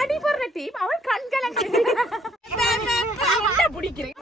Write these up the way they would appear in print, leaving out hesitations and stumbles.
அடி போடுற டீம் அவன் கண்களை பிடிக்கிறேன்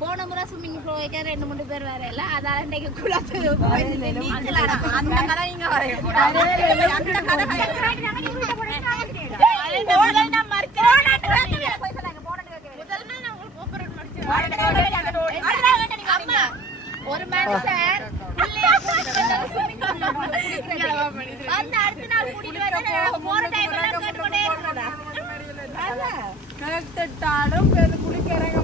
போன முறை ஸ்விம்மிங் பூல் வைக்க 2-3 பேர் வேற இல்ல அதால இன்னைக்கு குளத்து அந்த கதை நீங்க அந்த கதை ஒரு மனுஷன் அந்த அடுத்த நாள் கூட்டிட்டு வர போற டைம்ல கேட்டுட்டே இருக்கடா கரெக்ட்டாலும் குளிக்க இறங்க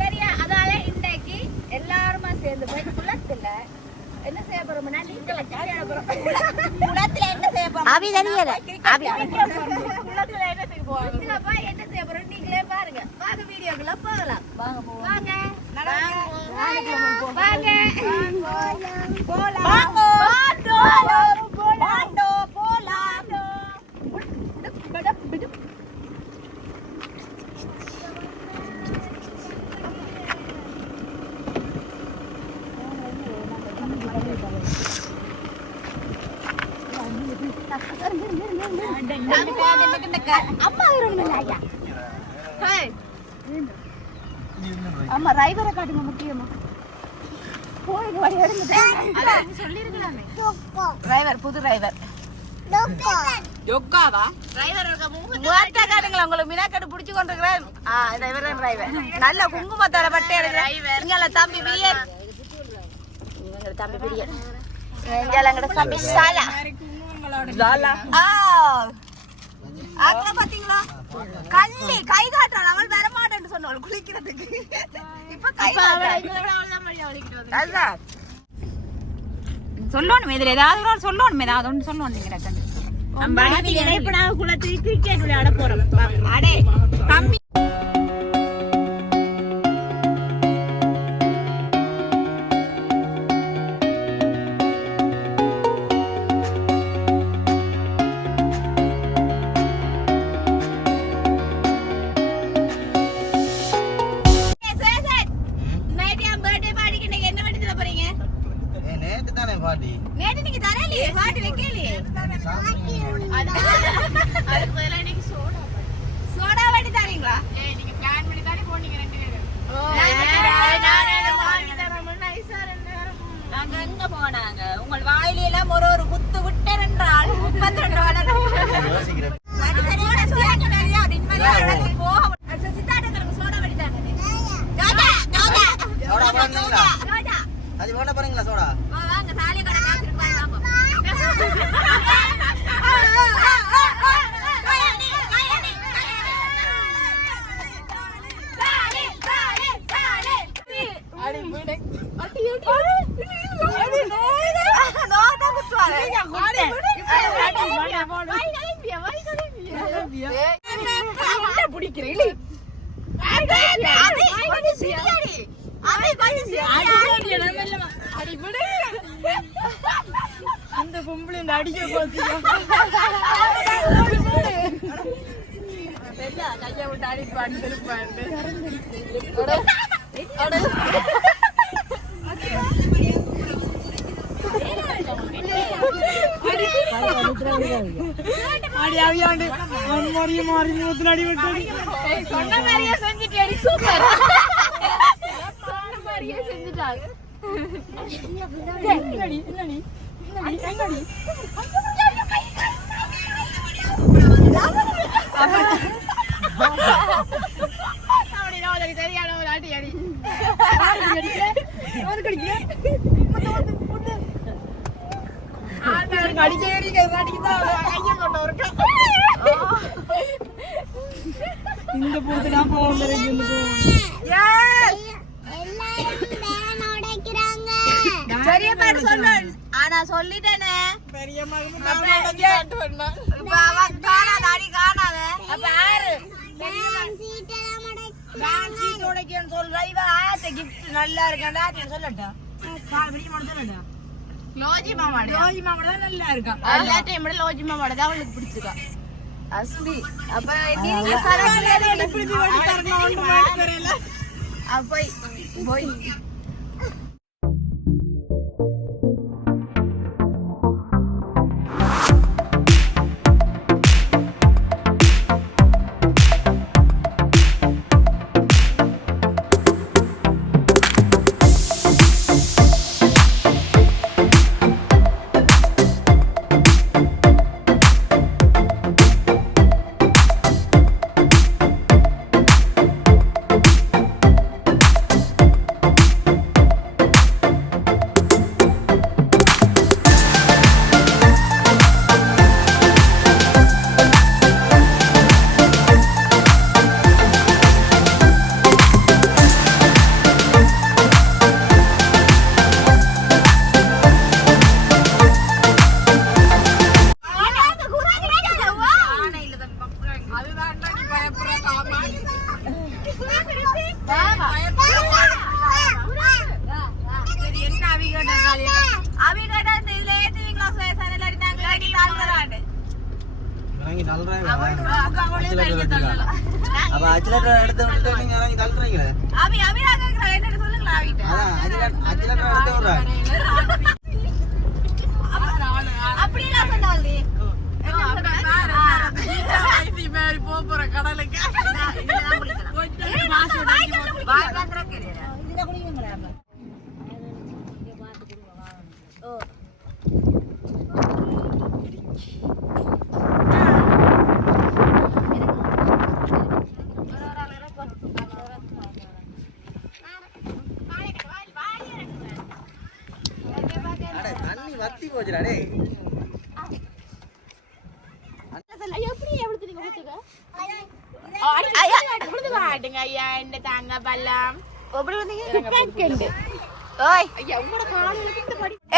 சரியா அதால இன்னைக்கு எல்லாருமா சேர்ந்து போய் குளத்துல என்ன செய்ய போறோம்னா நீச்சல் குளத்துல என்ன செய்ய போறோம் அவி தெரியல அவி குளத்துல என்ன செய்ய போறோம் இதுலப்பா என்ன செய்ய போறோம் நீங்களே பாருங்க வாங்க வீடியோக்குள்ள போகலாம் வாங்க வாங்க வாங்க போலாம் அம்மா டிரைவரை காட்டுங்க முக்கியமா போய் வழி எடுங்க சொல்லிருக்கலாமே டிரைவர் புது டிரைவர் யோகாவா டிரைவர் மூத்த காட்டுங்களா உங்களுக்கு மினாக்கட்டு பிடிச்சு கொண்டிருக்கிறேன் டிரைவர் டிரைவர் நல்ல குங்குமத்தோட பட்டை எடுக்கிறேன் இங்க தம்பி பிரியன் இவங்க தம்பி பிரியன் எங்கட தம்பி சாலா சாலா அங்க பாத்தீங்களா கள்ளி கை காட்டுறான் அவள் வர மாட்டேன்னு சொன்னவள் குளிக்கிறதுக்கு இப்ப கை காட்டுறான் சொல்லணும் இதுல ஏதாவது சொல்லணும் ஏதாவது ஒன்று சொல்லணும் நீங்க இப்ப நாங்க குளத்துக்கு கிரிக்கெட் விளையாட போறோம் அடே தம்பி உங்கள் வாயில எல்லாம் ஒரு குத்து விட்டேன் என்றால் 32 அந்த பொம்பளை இந்த அடிக்க போச்சு கைய விட்டு அடிப்பான் திருப்பான் சொன்ன மாதிரியே செஞ்சுட்டேன் சூப்பர் சொன்ன மாதிரியே செஞ்சுட்டாங்க சரியான ஒரு ஆட்டி அடி இந்த போது நான் போகிறேன். ஆனா சொல்லிட்டேனே நல்லா இருக்கா சொல்லட்டா லோஜி மாமாட நல்லா இருக்கா எல்லா டைம் லோஜி மாமாட தான் அவளுக்கு பிடிச்சிருக்கா அஸ்மி. அப்ப போய்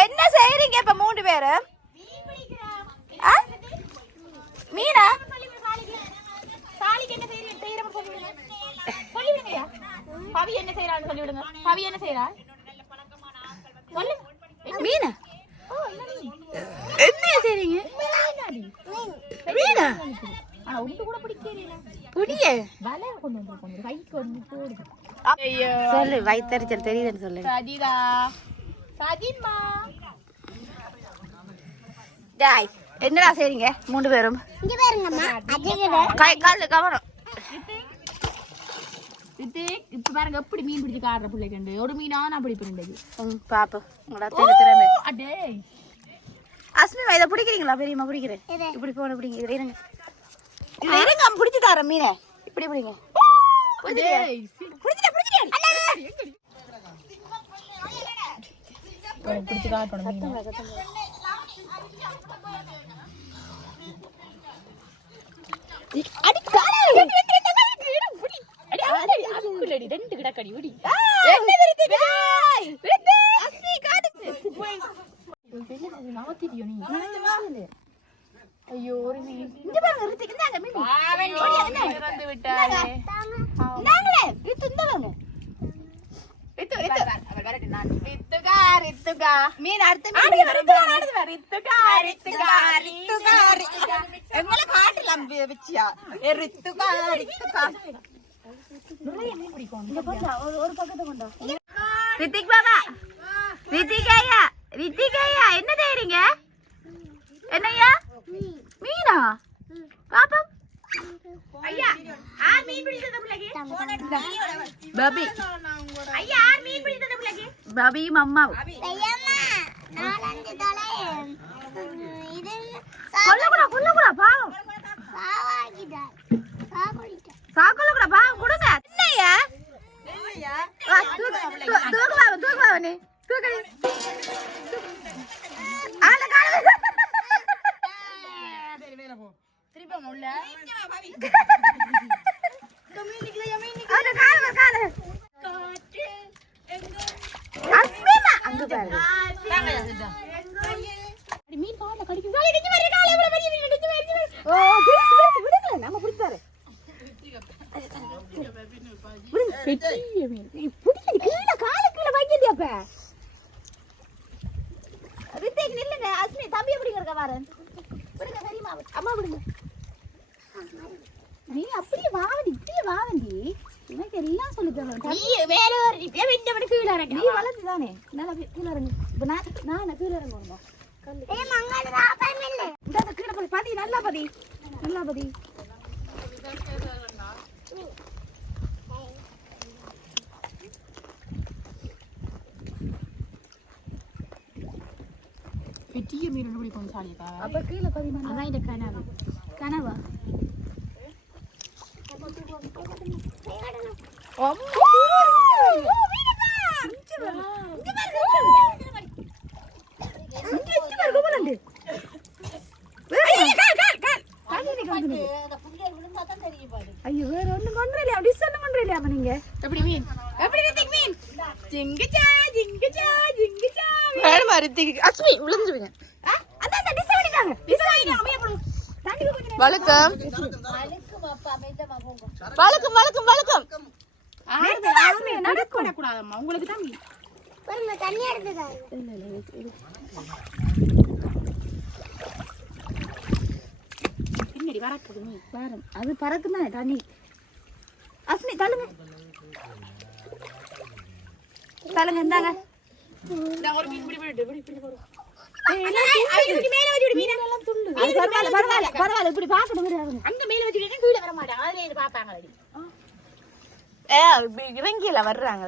என்ன செய்றீங்க இப்ப 3 பேரு? மீனா பவி என்ன செய்யறான்னு சொல்லிவிடுங்க. பவி என்ன செய்யறா சொல்லு. மீனா என்ன செய்றீங்க? மீனா உண்டு கூட பிடிக்கல. புடிய வலை கொண்டு வந்து கை கொண்டு போடுது. ஐயோ சொல்லு வைத்தறிச்சல் தெரியுதுன்னு சொல்லு. சதிதா சதிமா டாய் என்னடா செய்றீங்க 3 பேரும்? இங்க பாருங்கம்மா அஜகட கை கால் கவனம். இது இப்ப பாருங்க எப்படி மீன் பிடிச்சு காட்ற புள்ளை கண்டு ஒரு மீனா நான் பிடிப்பேன். பாப்பா உங்களோட திறமை. அடே அஸ்மி இத பிடிக்கிறீங்களா? பெரியம்மா பிடிக்கிறேன். இப்படி போன பிடிங்க. இது இருங்க. இது இருங்க அம் பிடிச்சு தரேன் மீனை. இப்படி பிடிங்க. டேய் பிடிச்சிட்டே பிடிச்சிட்டே. பிடிச்சு காட்டணும் மீனை. அடி கால அடி ரெண்டு கிடக்கடி ஓடி. என்ன தெரியுது? ரெண்டு அஸ்மி காட்டு போய். நான் தெரியும் நீ. ஐயோ ஒரு மீன். இங்க பாருங்க ரித்திக் இந்தாங்க மீன். பாவன் ஓடி இறந்து விட்டாரே. நாங்களே ரித்து இந்தாங்க. ரித்து ரித்து அவர் வரட்டு நான். ரித்துகா ரித்துகா மீன் அடுத்து மீன் ரித்துகா ரித்துகா ரித்துகா ரித்துகா ரித்துகா எங்கள காட்டலாம் வெச்சியா. ஏ ரித்துகா ரித்துகா நிறைய மீன் பிடிக்கும். இங்க போடா ஒரு பக்கத்தை கொண்டா. ரித்திக் பாபா ரித்திகையா ரித்திகையா என்ன செய்றீங்க? என்னையா மீனா பாப்பா ஐயா ஆர் மீன் பிடிச்சத புள்ளகி பாபி ஐயா ஆர் மீன் பிடிச்சத புள்ளகி பாபி மம்மா ஐயம்மா நாலஞ்சு தலை இது கொல்லகுடா பாவம் சாவாகிடா சாகொல்லகுடா பாவம் கொடுங்க. என்னையா என்னையா தூக்கு பாவம் நீ தூக்கு ஆல கால நீ அப்படியே வாவண்டி இப்படியே வாவண்டி எனக்கு எல்லாம் சொல்லி தரணும் நீ வளர்ந்து தானே நல்லா கீழே இறங்கு இப்ப நான் கீழே இறங்குவோம் கீழே போய் பதி நல்லா பதி நல்லா பதி பெரிய மீன் பிடிக்கும் சாலிக்கா அப்ப கீழே பதி அதான் இந்த கனவா கனவா ஐயோ வேற ஒண்ணும் கொண்டுல அப்படி சொன்ன கொண்டுல அப்ப நீங்க எப்படி மீன் எப்படி இருக்கு மீன் ஜிங்கச்சா ஜிங்கச்சா ஜிங்கச்சா வேற மாதிரி அஸ்மி விழுந்துருவீங்க அந்த டிஸ் பண்ணிட்டாங்க டிஸ் பண்ணிட்டாங்க அப்படியே போடு தாண்டி போங்க வணக்கம் வணக்கம் வணக்கம் வணக்கம் அஸ்மி நடக்க கூடாதம்மா உங்களுக்கு தான் மீன் பாருங்க தண்ணி எடுத்துட்டாங்க இல்ல பின்னாடி வரக்குது மீன் பாருங்க அது பறக்குமே தண்ணி அஸ்மி தள்ளுங்க தள்ளுங்க இந்தாங்க நான் ஒரு மீன் பிடி போறோம் பரவாயில்ல இப்படி பாக்கணும் அங்க மேல வச்சுட்டு கீழே வர மாட்டாங்க அதுல இது பாப்பாங்க இறங்கில வர்றாங்க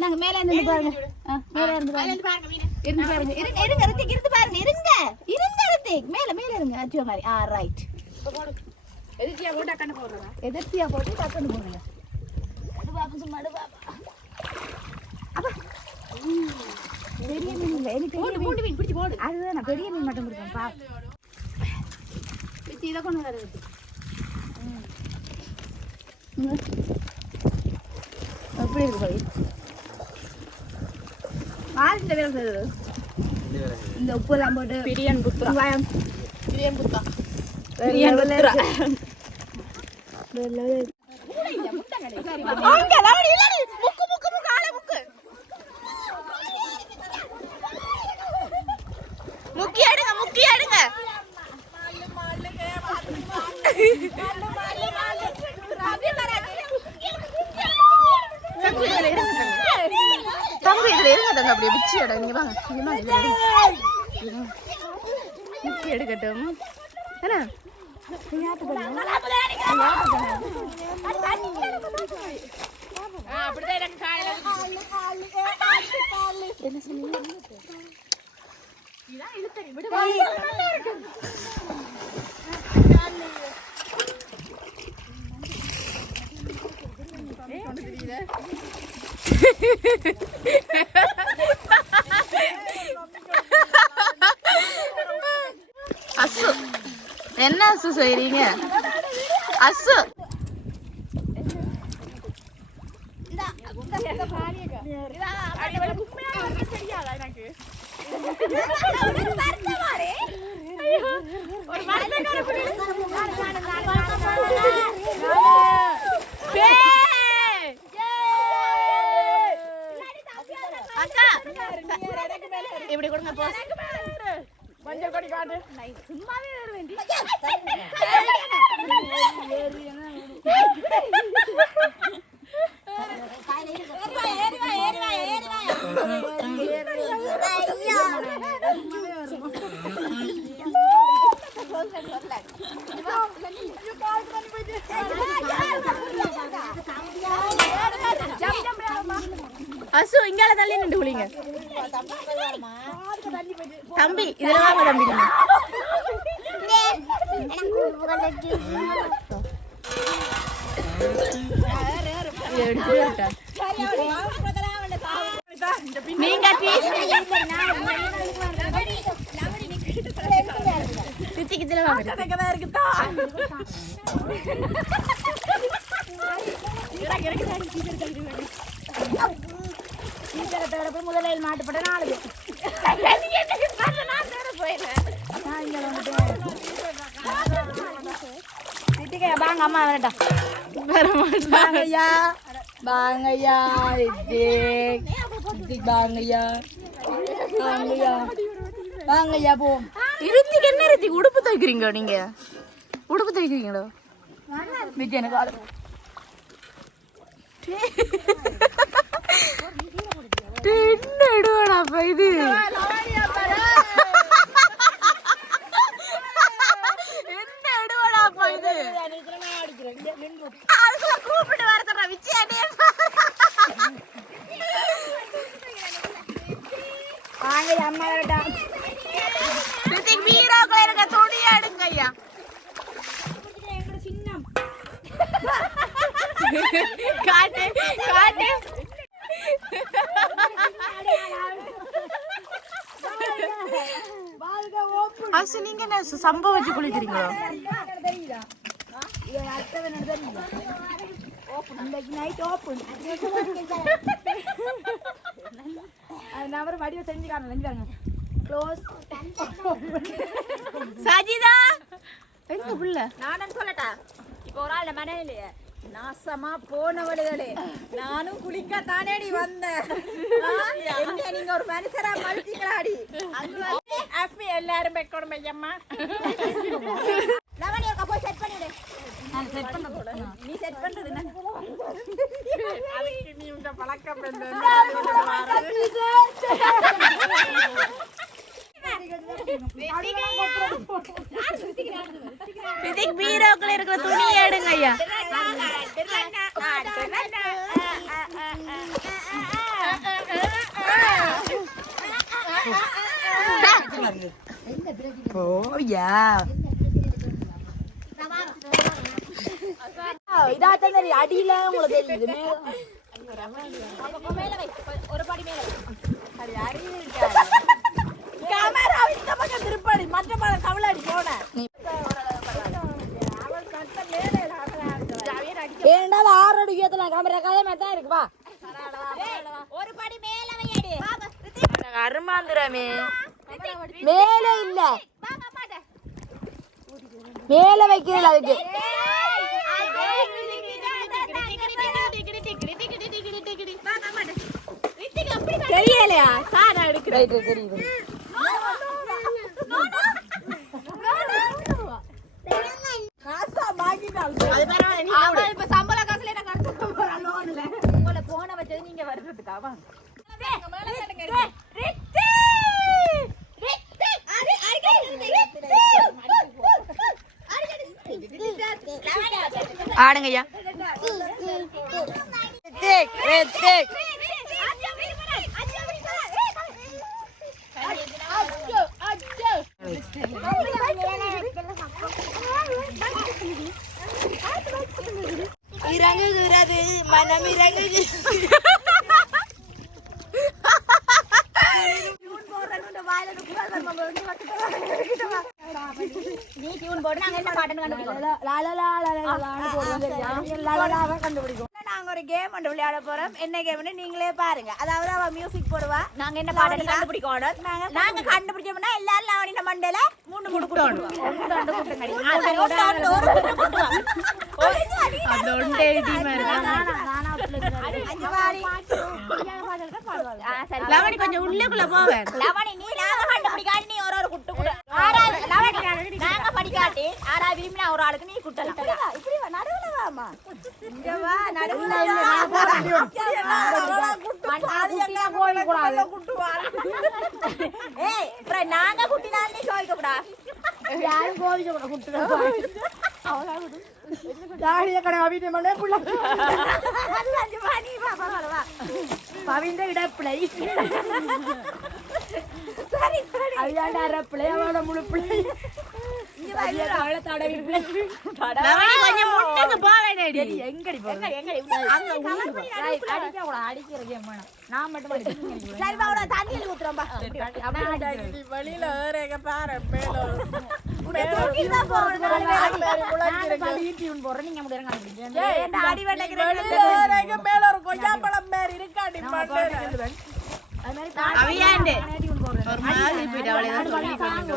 நாங்க மேல இருந்து பாருங்க மேல இருந்து பாருங்க இருந்து பாருங்க இருங்க ரித்திக் இருந்து பாருங்க இருங்க ரித்திக் மேல இருங்க அச்சோ மாதிரி ரைட் எதிர்த்தியா போட்டு டக்கன்னு போடுறதா எதிர்த்தியா போட்டு டக்கன்னு போடுங்க அது பாப்பா சும்மா அது பாப்பா அப்பா பெரிய மீன் இல்ல எனக்கு மூணு மீன் பிடிச்சு போடு அதுதான் நான் பெரிய மீன் மட்டும் பிடிப்பேன் பா இத கொண்டு வர எப்படி இருக்கு பாய் மார்க்கெட்ல வேற சொல்லுது இந்த உப்பு எல்லாம் போட்டு பிரியாணி புத்ரா வாயம் பிரியாணி புத்தா பிரியாணி புத்ரா அங்க லாவடி இல்லடி முக்கு ஆளே முக்கு முக்கி எடுங்க தம்பி இதுல இருங்க தங்க அப்படியே பிச்சி எடு நீங்க வாங்க முக்கி எடுக்கட்டும் என்ன அப்படிதான் எனக்கு காலையில என்ன சொன்னீங்க இதான் இது தெரியும் விடு நல்லா இருக்கு அசு என்ன அசு செய்றீங்க அசு இப்படி கொடுங்க மஞ்சள் கொடி காட்டு சும்மாவே வருவேன் அசு இங்கால தள்ளி நின்று குளிங்க தம்பி இதுல வாங்க தம்பி நீங்க ரித்திக்கு இதுல வாங்க முதலில் மாட்டுப்பட்ட 4 பேர் வாங்க அம்மா வரட்டும் வாங்கய்யா வாங்கய்யா வாங்கய்யா வாங்கய்யா வாங்கய்யா போ ரித்திக்கு என்ன ரித்திக்கு உடுப்பு தைக்கிறீங்க நீங்க உடுப்பு தைக்கிறீங்களோ எனக்கு என்ன எடுவாடாப்பா இது என்ன எடுவாடாப்பா இது கூப்பிட்டு வரதுடா விச்சியாடே வாங்க அம்மா வரட்டும் ரித்திக் வீராக்குள்ள இருக்க துணி எடுங்க ஐயா காட்டு காட்டு அசு நீங்க என்ன சம்பவம் வச்சு குளிக்கிறீங்களோ சஜிதா எங்க புள்ள நானும் சொல்லட்டா இப்போ ஒரு ஆள் மனையிலையே நாசமா போனவளுகளே நானும் குளிக்கத்தானேடி வந்தேன் நீங்க ஒரு மனுஷரா மறுத்தீங்களாடி எல்லாரும் பெக்கோட மையம்மா லவணி அக்கா போய் செட் பண்ணிடு நான் செட் பண்ண நீ செட் பண்றது என்ன அதுக்கு நீ உங்க பழக்கம் ரித்திக் பீரோக்குள்ள இருக்கிற துணி எடுங்க ஐயா ஓயா இதா தெரியுது அடியில உங்களுக்கு தெரியுது மேல வை ஒரு படி மேல அது அறிவு கேமரா இந்த பக்கம் திருப்படி மற்ற பக்கம் கவலாடி போன ஏண்டா 6 அடி ஏத்தலாம் கேமரா கதை மாதிரி தான் இருக்கு வா ஒரு படி மேல வையடி அருமாந்திரமே மேல இல்ல மேல வைக்கிறல அதுக்கு தெரியலையா சாரா எடுக்கிறேன் தெரியுது சம்பள காசுல உங்களை போன வச்சது நீங்க வர்றதுக்காக ஆடுங்க ஐயா இறங்குகிறது மனம் இறங்குகிறது நீ டியூன் போட்டு நாங்க என்ன பாட்டுன்னு கண்டுபிடிக்கும் நாங்க ஒரு கேம் ஒன்று விளையாட போறோம் என்ன கேம்னு நீங்களே பாருங்க அதாவது அவ மியூசிக் போடுவா நாங்க என்ன பாட்டுன்னு கண்டுபிடிக்கணும் நாங்க கண்டுபிடிச்சோம்னா எல்லாரும் லாவணின மண்டையில 3 குட்டு குட்டுவோம் லவணி கொஞ்சம் உள்ளுக்குள்ள போவேன் லவணி நீ நாங்க கண்டுபிடிக்காட்டி நீ ஒரு குட்டு குடு ஆறாவது லவணி நாங்க படிக்காட்டி ஆறாவது விரும்பினா ஒரு ஆளுக்கு நீ குட்டலாம் இப்படி வா நடுவுல வாமா இங்க வா நடுவுல நான் போறேன் ஏய் இப்ப நாங்க குட்டினால நீ கோவிக்க கூடா யாரும் கோவிக்க கூடா குட்டுறா அவளா குடு தாடிய கடை அவிட்ட மண்ணே புள்ள அது அஞ்சு மணி வா வா வா பவிந்த இடப்பிளை சரி சரி அவியாண்ட அரப்பிளை அவளோட முழு பிள்ளை இங்க லவணி கொஞ்சம் முன்னுக்கு போ வேணேடி. எங்கடி போறது அங்க அடிக்க கூட அடிக்கிறதே வேணாம் நான் மட்டும் சரி பா உன தண்ணியில ஊத்துறோம் பா வெளியில ஏறேங்க பாரு மேல தூக்கிதா போறேன் நீங்க முடியறங்க அடி வண்டக்கிறேன் வெளியில ஏறேங்க மேல ஒரு கொய்யாப்பழம் மேல இருக்காடி மாட்டேன் அவியாண்டு ஒரு மாதிரி போயிட்டு அவளை தான் சொல்லி கொண்டு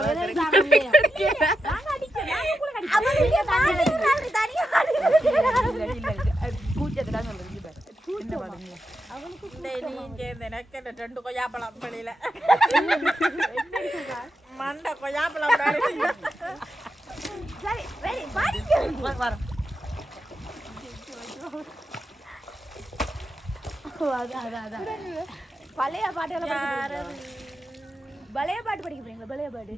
கூச்சத்துடா சொல்றது என்ன பாருங்க நீங்க இந்த நெக்கல 2 கொய்யாப்பழம் வெளியில மண்ட கொய்யாப்பழம் மேல சரி வெரி பாடிங்க வரோம் அதான் பழைய பாட்டுகள் பழைய பாட்டு படிக்க போறீங்களா பழைய பாட்டு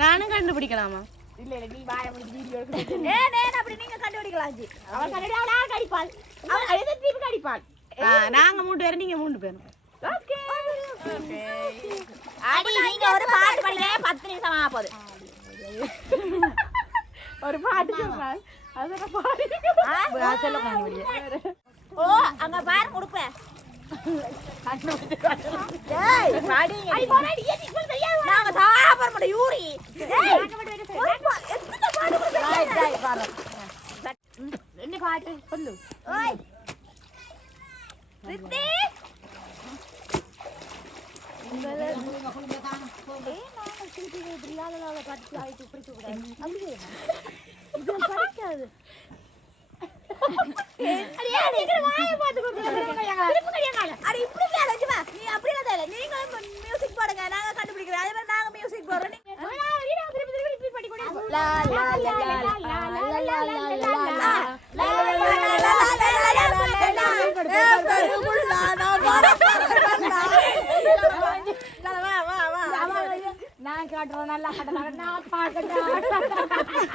நானும் கண்டுபிடிக்கலாமா? இல்ல நீ வாய முடிச்சு வீடியோ எடுக்க அப்படி நீங்க கண்டுபிடிக்கலாம் ஜி அவ கண்டுபிடிச்சா கடிப்பாள் அவ எதை தீப்பு கடிப்பாள் நாங்க 3 பேரும் நீங்க 3 பேரும். ஓகே அடி நீங்க ஒரு பாட்டு படிங்க 10 நிமிஷம் ஆக போகுது ஒரு பாட்டு சொல்றாள் அத பாடி ஓ அங்க பாரு கொடுப்ப டேய் பாடிங்க ஐ போறாடி ஏத்தி கொள் தெரியாது நாங்க சாப்பிட மாட்டோம் யூரி டேய் எத்தனை பாட்டு டேய் பாரு என்ன பாட்டு சொல்லு ஓய் ரித்தி மியூசிக் பாடுங்க நாங்க கண்டுபிடிக்கிறோம் அதே மாதிரி நாங்க மியூசிக் போடுறோம் நான் காட்டுறேன் நல்லா காட்டுறேன் நான் பாக்கட்டேன்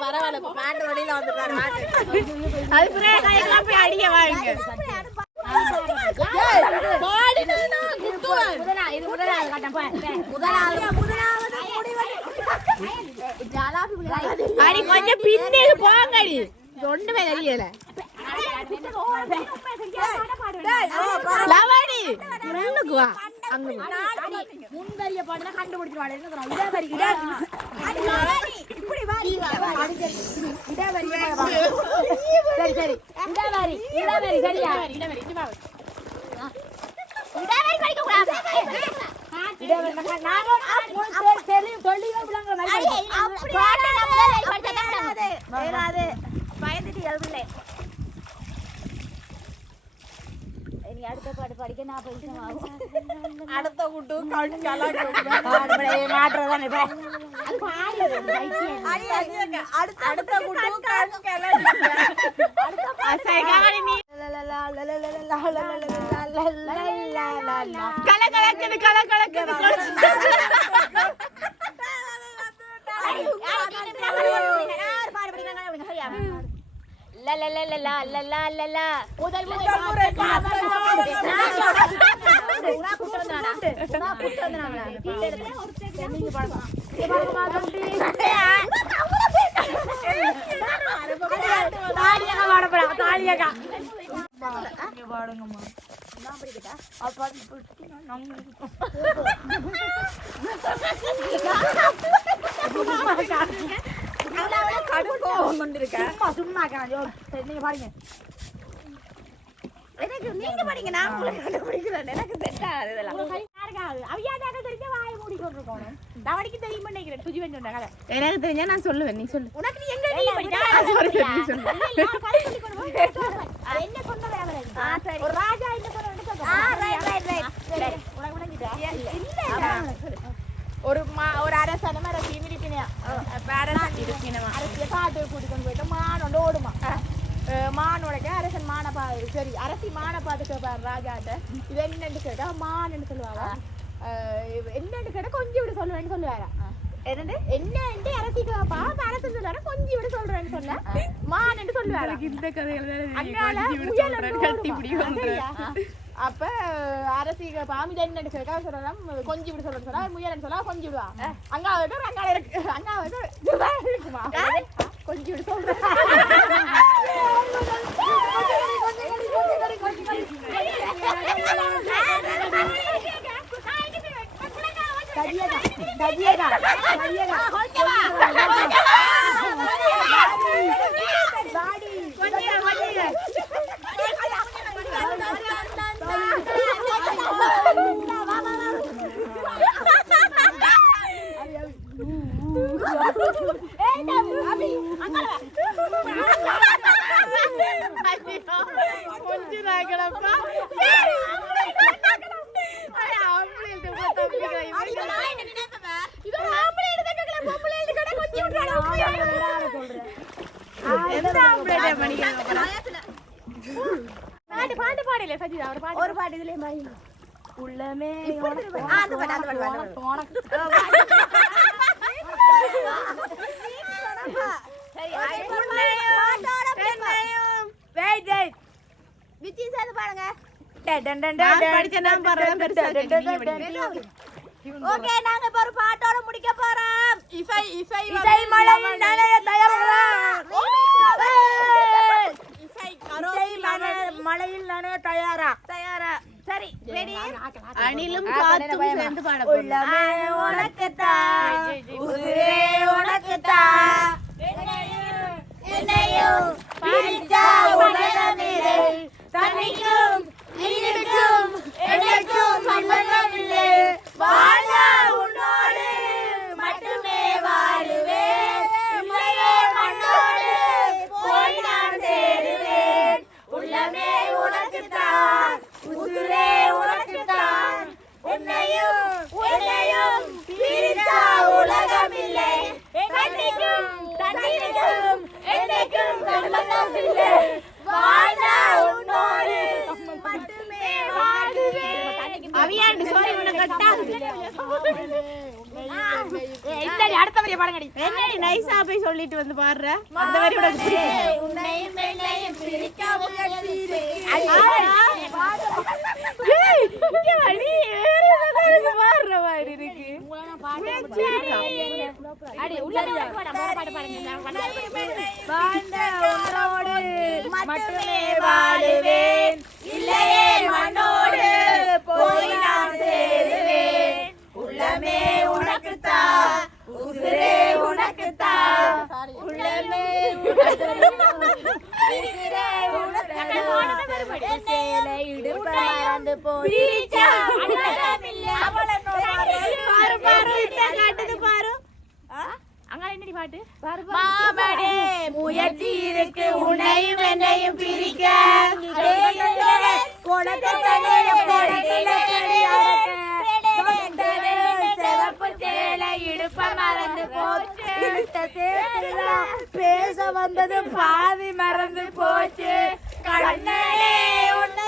பரவாயில்ல பாட்டு வழியில வந்துட்டாரு அது புரியல போய் அடிக்க வாங்க. அடி கொஞ்சம் பின்னேக்கு போங்கடி ஒண்ணுமே தெரியல. லவணி முன்னுக்கு வா அங்க முன்வரிய பாட்டுல கண்டுபிடிச்சிருவாள் சரி சரி இடவரி சரியா பயந்துட்டு எழுதல நீ அடுத்த பாட்டு படிக்க நான் பைசம் ஆகும் அடுத்த குட்டு கண் கலக்கும் அடுத்த குட்டு கண் கலகலக்குது கலகலக்குது முதல் எனக்கு நீங்க படிங்க நான் உங்களுக்கு கண்டுபிடிக்கிறேன் எனக்கு செட் ஆகாது இதெல்லாம் அவியாதாக தெரிஞ்ச வாயை மூடிக்கொண்டிருக்கோம் தவடிக்கு தெரியுமா நினைக்கிறேன் சுஜிவன் சொன்ன கதை எனக்கு தெரிஞ்சா நான் சொல்லுவேன். நீ சொல்லு. உனக்கு நீ எங்க நீ படிக்க என்ன சொன்ன வேற சரி ஒரு ராஜா என்ன சொன்ன ரைட் உனக்கு விளங்கிட்டா இல்ல ஒரு அரசன அரசி இருப்பினா அரசன் இருப்பினமா அரசிய காட்டு கூட்டி கொண்டு போயிட்டு மானோட ஓடுமா மானோட அரசன் மான சரி அரசி மான பாத்துக்க ராஜாட்ட இது என்னன்னு கேட்டா மான்னு சொல்லுவாங்க என்னன்னு கேட்டா கொஞ்சம் இப்படி சொல்லுவேன்னு சொல்லுவாரா என்ன அரசிக்கு பாப்பா அரசு சொல்றாரு கொஞ்சம் விட சொல்றேன்னு சொன்ன மான் என்று சொல்லுவாரு இந்த கதைகள் கட்டி பிடிக்கும் அப்ப அரசிக்கு பாமித என்ன சொல்றான் கொஞ்சம் விட சொல்றேன்னு சொன்னா முயலன்னு சொன்னா கொஞ்சம் விடுவா அங்க அங்கால இருக்கு அங்க இருக்குமா கொஞ்சம் விட சொல்றேன் ஒரு பாட்டு இதுல உள்ளமே ஓகே நாங்க இப்ப ஒரு பாட்டோட முடிக்க போறோம் இசை மழையில் நனைய தயாரா சரி ரெடி அணிலும் காத்தும் சேர்ந்து பாட உள்ளமே உனக்குத்தான் உயிரே உனக்குத்தான் என்னையும் பிரிச்சா உலகமில்லை தனிக்கும் நீருக்கும் எனக்கும் சம்பந்தம் இல்லை வாழ உன்னோடு மட்டுமே வாழுவேன் இல்லையே மண்ணோடு போய் நான் சேருவேன் உள்ளமே உனக்குத்தான் உசுரே உனக்குத்தான் என்னையும் பிரிச்சா உலகமில்லை தண்ணிக்கும் தண்ணீருக்கும் என்னைக்கும் சம்பந்தம் இல்லை வாழ உன்னோடு மட்டுமே வாழுவேன் அவியாண்டு சோரி உனக்கு கட்டாது அடுத்த வரைய பாருங்கடி என்னடி நைஸா போய் சொல்லிட்டு வந்து பாடுற அந்த வரி உனக்கு உன்னையும் என்னையும் பிரிக்க முயற்சி பாடுற மாதிரி இருக்கு அடி உள்ளே பாட்டு பாடுங்க மட்டுமே வாழுவேன் இல்லையே மண்ணோடு போய் நான் சேருவேன் உள்ளமே உனக்குத்தான் உசுரே உனக்குத்தான் உள்ளமே உசுரே உனக்குத்தான் சேலை இடுப்ப மறந்து போய் பாரு பாரு காட்டுது பாரு அங்க என்னடி பாட்டு மாமடே முயற்சி இருக்கு உன்னையும் என்னையும் பிரிக்க சிவப்பு சேலை இடுப்ப மறந்து போச்சு பேச வந்தது பாதி மறந்து போச்சு கண்ணனே உன்னை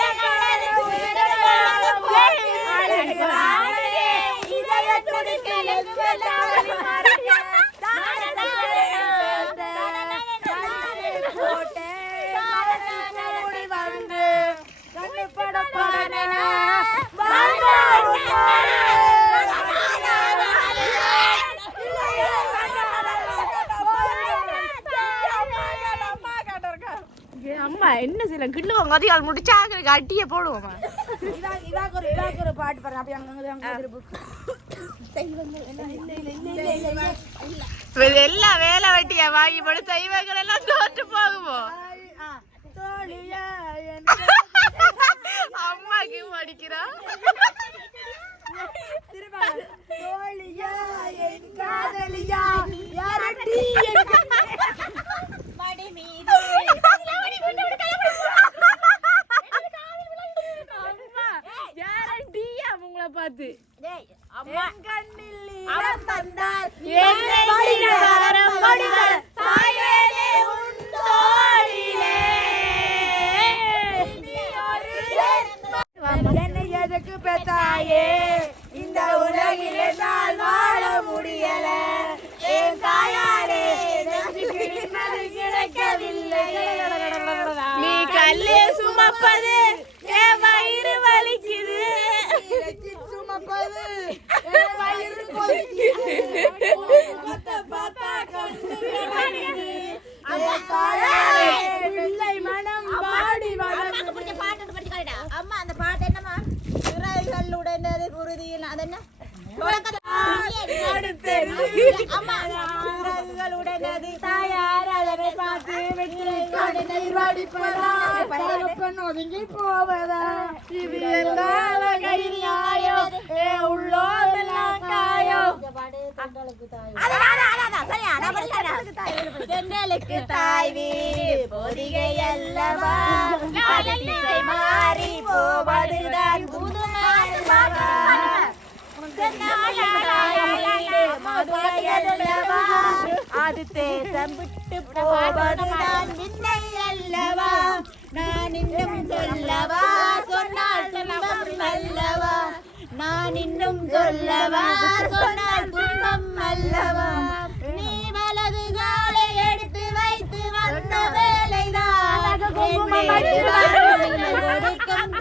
அம்மா என்ன சில கிள்ளுவாங்க அதிகால் முடிச்சா அட்டிய போடுவோமா ஒரு பாட்டு பாருங்க அப்படி எல்லா வேலை வெட்டியா வாங்கி போடு செய்வங்கள் எல்லாம் தோற்று போகுமோ அம்மாக்கு படிக்கிறா பார்த்து எதுக்கு பெத்தாயே இந்த உலகில் என்னால் வாழ முடியல படிக்கலாம் அது என்ன உடனது தாயார் அதனை பார்த்து ஒதுங்கி போவதா இது எல்லாம் கையாயோ உள்ளோதெல்லாம் காயோ தென்றலுக்கு தாய் வீடு பொதிகை அல்லவா மாறி போவதுதான் புதுமை அது தேசம் விட்டு போவதுதான் விண்ணை அல்லவா நான் இன்னும் சொல்லவா சொன்னால் துன்பம் அல்லவா நான் இன்னும் சொல்லவா சொன்னால் துன்பம் அல்லவா நீ வலது காலை எடுத்து வைத்து வந்த வேலைதான் கொடுக்கும்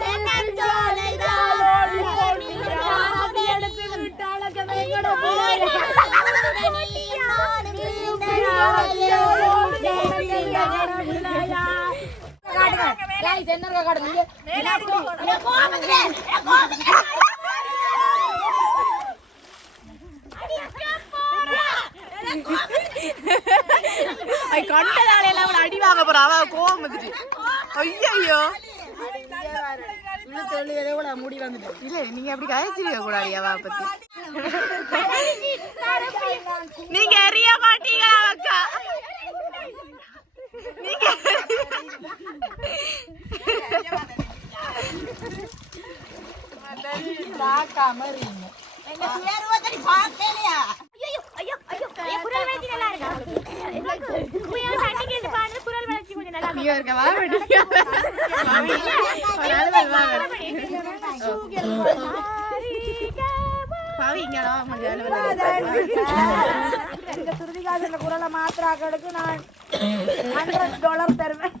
தென்னஞ்சோலைதான் கண்டதால அடி வாங்க போறா அவ கோவம் வந்துட்டு ஐயோ இல்ல நீங்க அப்படி கதைச்சிருக்க கூடாது அவ பத்தி நீங்க எரிய மாட்டீங்களா அக்கா நீங்க குரலை மாத்திராக்களுக்கு நான் $100 தருவேன்.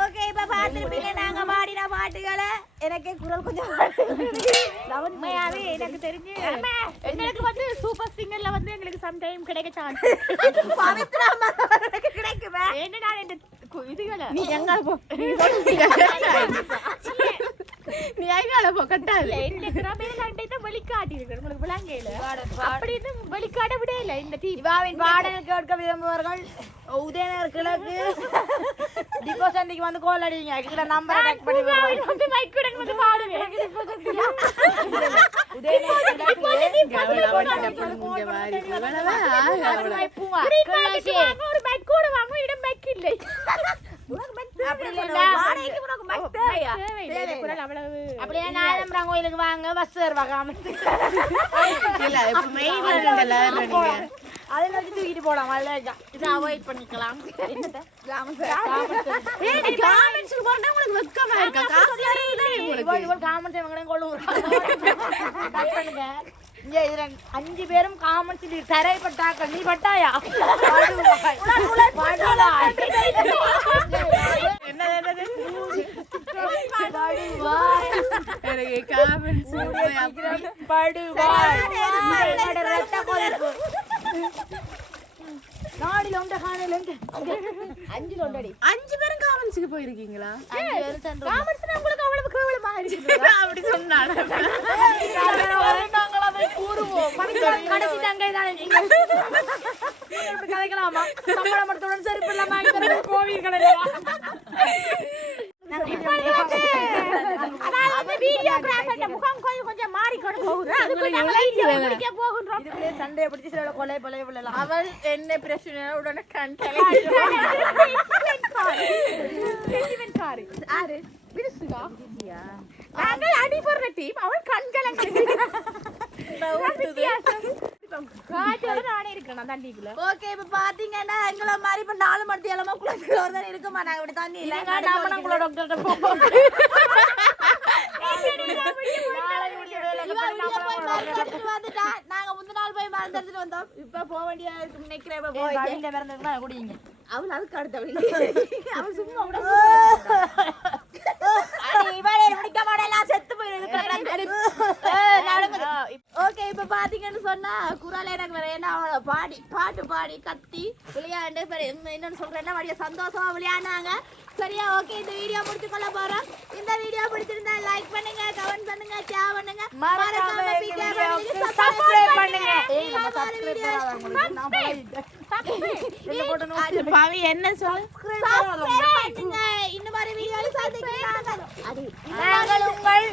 ஓகே இப்ப பாத்துருப்பீங்க நாங்க பாடின பாட்டுகளை. எனக்கே குரல் கொஞ்சம் உண்மையாவே எனக்கு தெரிஞ்சு எங்களுக்கு வந்து சூப்பர் சிங்கர்ல வந்து எங்களுக்கு சம் டைம் கிடைக்க சான்ஸ் பவித்ரா கிடைக்குமே. என்ன நான் இந்த இதுகளை நீ எங்க போ நீ எங்க போ கட்டாது இந்த திறமையில வெளிக்காட்டி இருக்கு உங்களுக்கு விளங்கையில அப்படின்னு வெளிக்காட்ட விட இல்ல இந்த இவாவின் பாடல் கேட்க விரும்புவார்கள் உதயநகர் கிழக்கு டிகோ சந்திக்கு வந்து கோல் அடிங்க கீழே நம்பரை டேக் பண்ணி வந்து மைக் கூட வந்து பாடுவேன் ஒரு மைக் கூட வாங்க இடம் மைக் இல்லை அப்படியே நாயம்பரம் கோயிலுக்கு வாங்க பஸ் வருவாங்க அதில் வச்சு தூக்கிட்டு போலாம் இதை அவாய்ட் பண்ணிக்கலாம். இங்க இதுல 5 பேரும் காமெண்ட்ஸ் தரைப்பட்டாக்கள். நீ பட்டாயா நாடில உண்ட காணையில 5 பேரும் காமெண்ட்ஸுக்கு போயிருக்கீங்களா? காமெண்ட்ஸ் உங்களுக்கு அவ்வளவு கேவலமாக இருக்கு அப்படி சொன்னாங்க. கடைசி தங்கை தானே நீங்க கதைக்கலாமா? சம்பளமத்துடன் செருப்பில்லாம போவீர்கள் சண்டையை பிடிச்சி சில கொலை கொலை விடலாம். அவள் என்ன பிரச்சனை உடனே நாங்கள் அடி போடுற டீம் அவள் கண்கலங்க நானே இருக்கிறேன் தண்ணிக்குள்ள. ஓகே இப்ப பாத்தீங்கன்னா எங்களை மாதிரி இப்ப 4 மணி நேரமா குளிச்சுட்டு இருக்குமா? நாங்க இப்படி தண்ணி இல்ல டாக்டர்கிட்ட போவோம். நாங்க முந்தின நாள் போய் மருந்து எடுத்துட்டு வந்தோம். இப்ப போக வேண்டிய நினைக்கிறேன் குடிங்க. அவள் அதுக்கு அடுத்த அவள் சும்மா செத்து போயிருக்கு. ஓகே இப்ப பாத்தீங்கன்னு சொன்னா குரல் எனக்கு வேற என்ன பாட்டு பாடி கத்தி விளையாண்டு இன்னொன்னு சொல்றேன்னா வழியா சந்தோஷமா விளையாடுனாங்க. சரியா, ஓகே, இந்த வீடியோ முடிச்சு கொள்ள போறோம். இந்த வீடியோ பிடிச்சிருந்தா லைக் பண்ணுங்க, கமெண்ட் பண்ணுங்க, ஷேர் பண்ணுங்க, மறக்காம சப்ஸ்கிரைப் பண்ணுங்க. பாவி என்ன சொல்லு? இந்த மாதிரி வீடியோல சந்திக்கலாம். நாங்கள் உங்கள்